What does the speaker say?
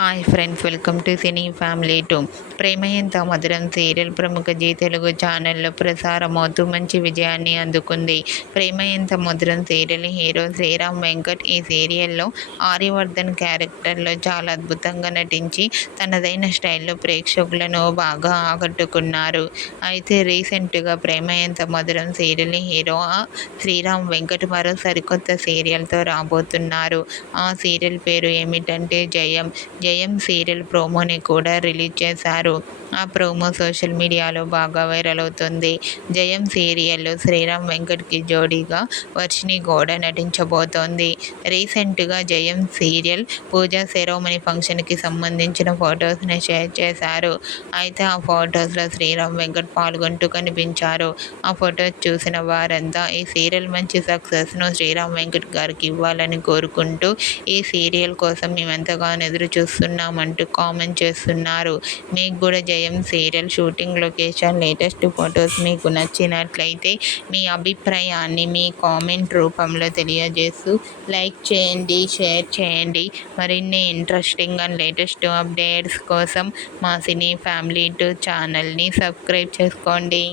Hi friends, welcome to cine family two. Prema Entha Madhuram serial ప్రముఖ G Telugu ఛానల్లో ప్రసారమవుతూ మంచి విజయాన్ని అందుకుంది. ప్రేమ ఎంత మధురం సీరియల్ హీరో శ్రీరామ్ వెంకట్ ఈ సీరియల్లో ఆర్యవర్ధన్ క్యారెక్టర్లో చాలా అద్భుతంగా నటించి తనదైన స్టైల్లో ప్రేక్షకులను బాగా ఆకట్టుకున్నారు. అయితే రీసెంట్గా ప్రేమ ఎంత మధురం సీరియల్ హీరో శ్రీరామ్ వెంకట్ మరో సరికొత్త సీరియల్తో రాబోతున్నారు. ఆ సీరియల్ పేరు ఏమిటంటే జయం. జయం సీరియల్ ప్రోమోని కూడా రిలీజ్ చేశారు. ఆ ప్రోమో సోషల్ మీడియాలో బాగా వైరల్ అవుతుంది. జయం సీరియల్లో శ్రీరామ్ వెంకట్కి జోడీగా వర్షిణి గౌడ నటించబోతోంది. రీసెంట్గా జయం సీరియల్ పూజా సెరమనీ ఫంక్షన్కి సంబంధించిన ఫొటోస్ని షేర్ చేశారు. అయితే ఆ ఫొటోస్లో శ్రీరామ్ వెంకట్ పాల్గొంటూ కనిపించారు. ఆ ఫొటోస్ చూసిన వారంతా ఈ సీరియల్ మంచి సక్సెస్ను శ్రీరామ్ వెంకట్ గారికి ఇవ్వాలని కోరుకుంటూ ఈ సీరియల్ కోసం మేమెంతగానో ఎదురు చూస్తున్నామంటూ కామెంట్ చేస్తున్నారు. మీకు కూడా జయం serial shooting location latest photos మీకు నచ్చినట్లయితే మీ అభిప్రాయాన్ని మీ కామెంట్ రూపంలో తెలియజేస్తూ లైక్ చేయండి, షేర్ చేయండి. మరిన్ని ఇంట్రెస్టింగ్ అండ్ లేటెస్ట్ అప్డేట్స్ కోసం మా సినీ ఫ్యామిలీ 2 ఛానల్ని సబ్స్క్రైబ్ చేసుకోండి.